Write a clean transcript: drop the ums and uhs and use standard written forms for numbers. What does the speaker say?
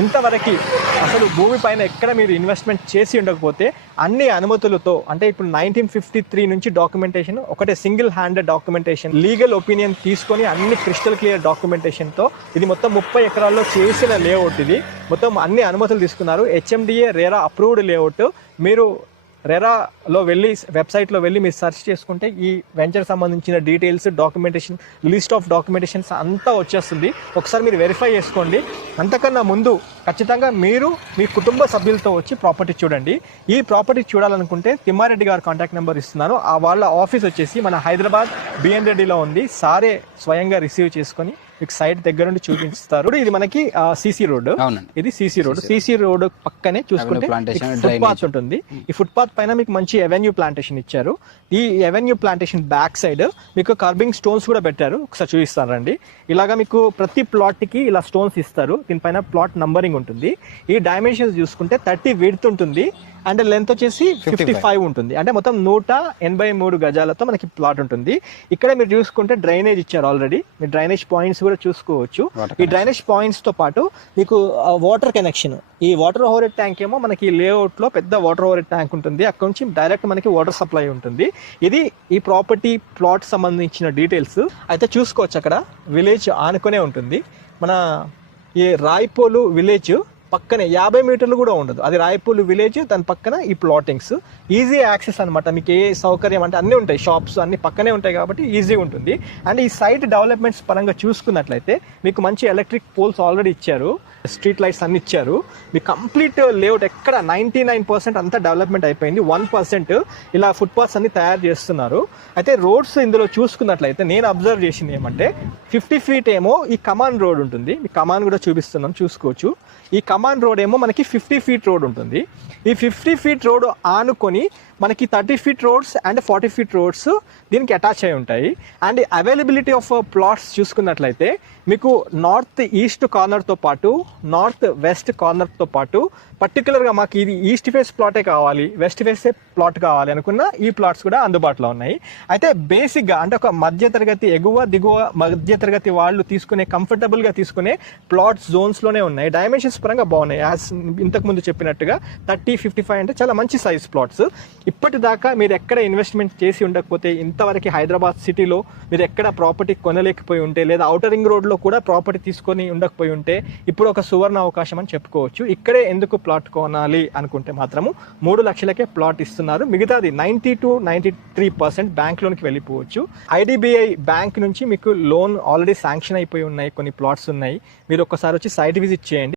ఇంతవరకు అసలు భూమి పైన ఎక్కడ మీరు ఇన్వెస్ట్మెంట్ చేసి ఉండకపోతే అన్ని అనుమతులతో, అంటే ఇప్పుడు 1953 నుంచి డాక్యుమెంటేషన్, ఒకటే single handed documentation, legal opinion తీసుకొని అన్ని క్రిస్టల్ క్లియర్ డాక్యుమెంటేషన్తో ఇది మొత్తం 30 ఎకరాల్లో చేసిన లేఅవుట్. ఇది మొత్తం అన్ని అనుమతులు తీసుకున్నారు. HMDA RERA approved layout. మీరు రెరాలో వెళ్ళి వెబ్సైట్లో వెళ్ళి మీరు సెర్చ్ చేసుకుంటే ఈ వెంచర్ సంబంధించిన details, documentation, list of documentations అంతా వచ్చేస్తుంది. ఒకసారి మీరు వెరిఫై చేసుకోండి. అంతకన్నా ముందు ఖచ్చితంగా మీరు మీ కుటుంబ సభ్యులతో వచ్చి ప్రాపర్టీ చూడండి. ఈ ప్రాపర్టీ చూడాలనుకుంటే తిమ్మారెడ్డి గారు కాంటాక్ట్ నెంబర్ ఇస్తున్నాను. వాళ్ళ ఆఫీస్ వచ్చేసి మన హైదరాబాద్ బిఎన్ రెడ్డిలో ఉంది. సారే స్వయంగా రిసీవ్ చేసుకొని మీకు సైట్ దగ్గర నుండి చూపిస్తారు. ఇది మనకి సిసి రోడ్, ఇది సిసి రోడ్. సిసి రోడ్ పక్కనే చూసుకుంటే ఫుట్ పాత్ ఉంటుంది. ఈ ఫుట్ పాత్ పైన మీకు మంచి ఎవెన్యూ ప్లాంటేషన్ ఇచ్చారు. ఈ ఎవెన్యూ ప్లాంటేషన్ బ్యాక్ సైడ్ మీకు కార్బింగ్ స్టోన్స్ కూడా పెట్టారు. ఒకసారి చూపిస్తారండి. ఇలాగా మీకు ప్రతి ప్లాట్ కి ఇలా స్టోన్స్ ఇస్తారు. దీనిపైన ప్లాట్ నంబరింగ్ ఉంటుంది. ఈ డైమెన్షన్స్ చూసుకుంటే 30 విడ్త్ ఉంటుంది అండ్ లెంత్ వచ్చేసి 55 ఉంటుంది. అంటే మొత్తం 183 గజాలతో మనకి ప్లాట్ ఉంటుంది. ఇక్కడ మీరు చూసుకుంటే డ్రైనేజ్ ఇచ్చారు ఆల్రెడీ. మీరు డ్రైనేజ్ పాయింట్స్ కూడా చూసుకోవచ్చు. ఈ డ్రైనేజ్ పాయింట్స్ తో పాటు మీకు వాటర్ కనెక్షన్, ఈ వాటర్ ఓవర్ ట్యాంక్ ఏమో మనకి లేఅవుట్ లో పెద్ద వాటర్ ఓవర్ ట్యాంక్ ఉంటుంది. అక్కడ నుంచి డైరెక్ట్ మనకి వాటర్ సప్లై ఉంటుంది. ఇది ఈ ప్రాపర్టీ ప్లాట్ సంబంధించిన డీటెయిల్స్ అయితే చూసుకోవచ్చు. అక్కడ విలేజ్ ఆనుకునే ఉంటుంది. మన ఈ రాయపోలు విలేజ్ పక్కనే 50 మీటర్లు కూడా ఉండదు. అది రాయపూలు విలేజ్, దాని పక్కన ఈ ప్లాటింగ్స్. ఈజీ యాక్సెస్ అనమాట. మీకు ఏ సౌకర్యం అంటే అన్నీ ఉంటాయి, షాప్స్ అన్ని పక్కనే ఉంటాయి కాబట్టి ఈజీ ఉంటుంది. అండ్ ఈ సైట్ డెవలప్మెంట్స్ పరంగా చూసుకున్నట్లయితే మీకు మంచి ఎలక్ట్రిక్ పోల్స్ ఆల్రెడీ ఇచ్చారు, స్ట్రీట్ లైట్స్ అన్ని ఇచ్చారు. మీ కంప్లీట్ లేఅవుట్ ఎక్కడ 99% అంతా డెవలప్మెంట్ అయిపోయింది. 1% ఇలా ఫుట్ పాత్స్ అన్ని తయారు చేస్తున్నారు. అయితే రోడ్స్ ఇందులో చూసుకున్నట్లయితే నేను అబ్జర్వ్ చేసింది ఏమంటే 50 ఫీట్ ఏమో ఈ కమాన్ రోడ్ ఉంటుంది. మీ కమాన్ కూడా చూపిస్తున్నాం, చూసుకోవచ్చు. ఈ కమాన్ రోడ్ ఏమో మనకి 50 ఫీట్ రోడ్ ఉంటుంది. ఈ 50 ఫీట్ రోడ్ ఆనుకొని మనకి 30 feet roads and 40 feet roads దీనికి అటాచ్ అయి ఉంటాయి. అండ్ అవైలబిలిటీ ఆఫ్ ప్లాట్స్ చూసుకున్నట్లయితే మీకు నార్త్ ఈస్ట్ కార్నర్తో పాటు నార్త్ వెస్ట్ కార్నర్తో పాటు పర్టికులర్గా మాకు ఇది ఈస్ట్ ఫేస్ ప్లాటే కావాలి, వెస్ట్ ఫేస్ ప్లాట్ కావాలి అనుకున్న ఈ ప్లాట్స్ కూడా అందుబాటులో ఉన్నాయి. అయితే బేసిక్గా అంటే ఒక మధ్యతరగతి, ఎగువ దిగువ మధ్యతరగతి వాళ్ళు తీసుకునే, కంఫర్టబుల్గా తీసుకునే ప్లాట్స్ జోన్స్లోనే ఉన్నాయి. డైమెన్షన్స్ పరంగా బాగున్నాయి. యాజ్ ఇంతకుముందు చెప్పినట్టుగా 30-55 అంటే చాలా మంచి సైజ్ ప్లాట్స్. ఇప్పటిదాకా మీరు ఎక్కడ ఇన్వెస్ట్మెంట్ చేసి ఉండకపోతే, ఇంతవరకు హైదరాబాద్ సిటీలో మీరు ఎక్కడ ప్రాపర్టీ కొనలేకపోయి ఉంటే, లేదా ఔటర్ రింగ్ రోడ్లో కూడా ప్రాపర్టీ తీసుకొని ఉండకపోయి ఉంటే ఇప్పుడు ఒక సువర్ణ అవకాశం అని చెప్పుకోవచ్చు. ఇక్కడే ఎందుకు ప్లాట్ కొనాలి అనుకుంటే మాత్రము 3 లక్షలకే ప్లాట్ ఇస్తున్నారు. మిగతాది 90-93% బ్యాంక్ లోన్కి వెళ్ళిపోవచ్చు. ఐడిబిఐ బ్యాంక్ నుంచి మీకు లోన్ ఆల్రెడీ శాంక్షన్ అయిపోయి ఉన్నాయి. కొన్ని ప్లాట్స్ ఉన్నాయి. మీరు ఒక్కసారి వచ్చి సైట్ విజిట్ చేయండి.